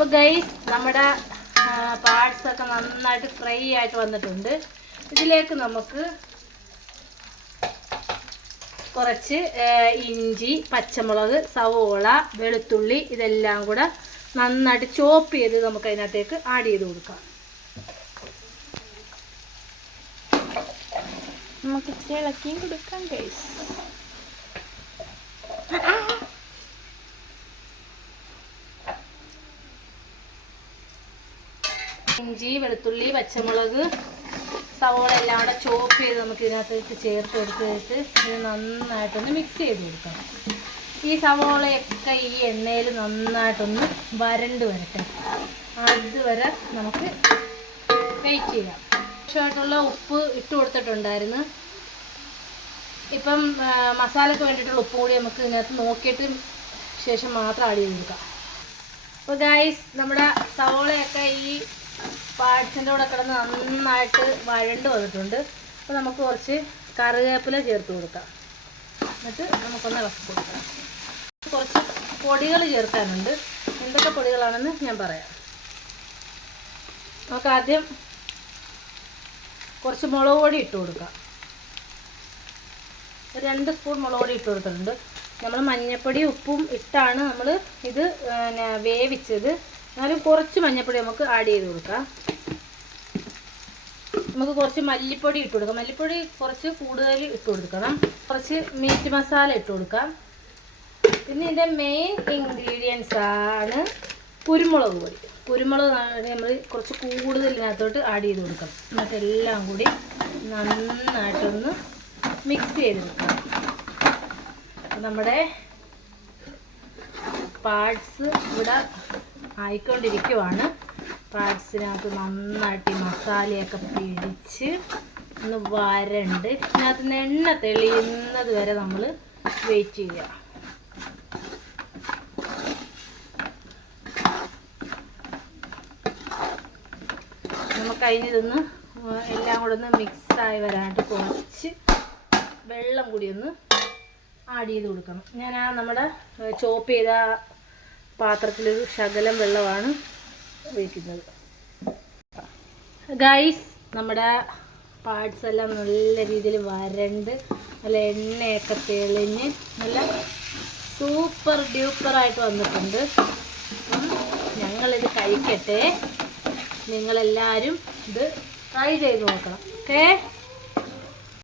അപ്പോൾ ഗൈസ് നമ്മുടെ പാർട്സൊക്കെ നന്നായിട്ട് ഫ്രൈ ആയിട്ട് വന്നിട്ടുണ്ട്. ഇതിലേക്ക് നമുക്ക് കുറച്ച് ഇഞ്ചി, പച്ചമുളക്, സവോള, വെളുത്തുള്ളി ഇതെല്ലാം കൂടെ നന്നായിട്ട് ചോപ്പ് ചെയ്ത് നമുക്ക് അതിനകത്തേക്ക് ആഡ് ചെയ്ത് കൊടുക്കാം. നമുക്ക് ഇളക്കിയും കൊടുക്കാം ഗൈസ്. ഇഞ്ചി, വെളുത്തുള്ളി, പച്ചമുളക്, സവോള എല്ലാം കൂടെ ചോപ്പ് ചെയ്ത് നമുക്ക് ഇതിനകത്തേക്ക് ചേർത്ത് കൊടുത്തിട്ട് ഇത് നന്നായിട്ടൊന്ന് മിക്സ് ചെയ്ത് കൊടുക്കണം. ഈ സവോളയൊക്കെ ഈ എണ്ണയിൽ നന്നായിട്ടൊന്ന് വരണ്ട് വരട്ടെ. അതുവരെ നമുക്ക് വെയിറ്റ് ചെയ്യാം. ആവശ്യമായിട്ടുള്ള ഉപ്പ് ഇട്ട് കൊടുത്തിട്ടുണ്ടായിരുന്നു. ഇപ്പം മസാലയ്ക്ക് വേണ്ടിയിട്ടുള്ള ഉപ്പ് കൂടി നമുക്ക് ഇതിനകത്ത് നോക്കിയിട്ട് ശേഷം മാത്രം ആഡ് ചെയ്ത് കൊടുക്കാം. അപ്പോൾ ഗൈസ് നമ്മുടെ സവോളയൊക്കെ ഈ പാർട്സിൻ്റെ കൂടെ കിടന്ന് നന്നായിട്ട് വഴണ്ട് വന്നിട്ടുണ്ട്. അപ്പോൾ നമുക്ക് കുറച്ച് കറിവേപ്പില ചേർത്ത് കൊടുക്കാം. എന്നിട്ട് നമുക്കൊന്ന് ഇളക്കി കൊടുക്കാം. കുറച്ച് പൊടികൾ ചേർക്കാനുണ്ട്. എന്തൊക്കെ പൊടികളാണെന്ന് ഞാൻ പറയാം. നമുക്ക് ആദ്യം കുറച്ച് മുളക് പൊടി ഇട്ട് കൊടുക്കാം. 2 സ്പൂൺ മുളക് പൊടി ഇട്ട് കൊടുത്തിട്ടുണ്ട്. നമ്മൾ മഞ്ഞൾപ്പൊടി ഉപ്പും ഇട്ടാണ് നമ്മൾ ഇത് വേവിച്ചത്. എന്നാലും കുറച്ച് മഞ്ഞൾപ്പൊടി നമുക്ക് ആഡ് ചെയ്ത് കൊടുക്കാം. നമുക്ക് കുറച്ച് മല്ലിപ്പൊടി ഇട്ട് കൊടുക്കാം. മല്ലിപ്പൊടി കുറച്ച് കൂടുതൽ ഇട്ട് കൊടുക്കണം. കുറച്ച് മീറ്റ് മസാല ഇട്ട് കൊടുക്കാം. പിന്നെ ഇതിൻ്റെ മെയിൻ ഇൻഗ്രീഡിയൻസ് ആണ് കുരുമുളക് പൊടി. കുരുമുളക് നമ്മൾ കുറച്ച് കൂടുതൽ ഇതിനകത്തോട്ട് ആഡ് ചെയ്ത് കൊടുക്കണം. എന്നിട്ട് എല്ലാം കൂടി നന്നായിട്ടൊന്ന് മിക്സ് ചെയ്ത് കൊടുക്കണം. നമ്മുടെ പാർട്സ് ഇവിടെ ആയിക്കൊണ്ടിരിക്കുവാണ്. പാർട്സിനകത്ത് നന്നായിട്ട് മസാലയൊക്കെ പിടിച്ച് ഒന്ന് വരണ്ട് ഇതിനകത്ത് നിന്ന് എണ്ണ തെളിയുന്നത് വരെ നമ്മൾ വെയിറ്റ് ചെയ്യുക. നമുക്ക് അതിനിതൊന്ന് എല്ലാം കൂടെ ഒന്ന് മിക്സായി വരാനായിട്ട് കുറച്ച് വെള്ളം കൂടി ഒന്ന് ആഡ് ചെയ്ത് കൊടുക്കണം. ഞാൻ ആ നമ്മുടെ ചോപ്പ് ചെയ്ത പാത്രത്തിലൊരു ശകലം വെള്ളമാണ് ഒഴിക്കുന്നത്. ഗൈസ് നമ്മുടെ പാർട്സ് എല്ലാം നല്ല രീതിയിൽ വരണ്ട് നല്ല എണ്ണയൊക്കെ തെളിഞ്ഞ് നല്ല സൂപ്പർ ഡ്യൂപ്പറായിട്ട് വന്നിട്ടുണ്ട്. ഞങ്ങളിത് കഴിക്കട്ടെ. നിങ്ങളെല്ലാവരും ഇത് ട്രൈ ചെയ്ത് നോക്കണം. ഓക്കേ.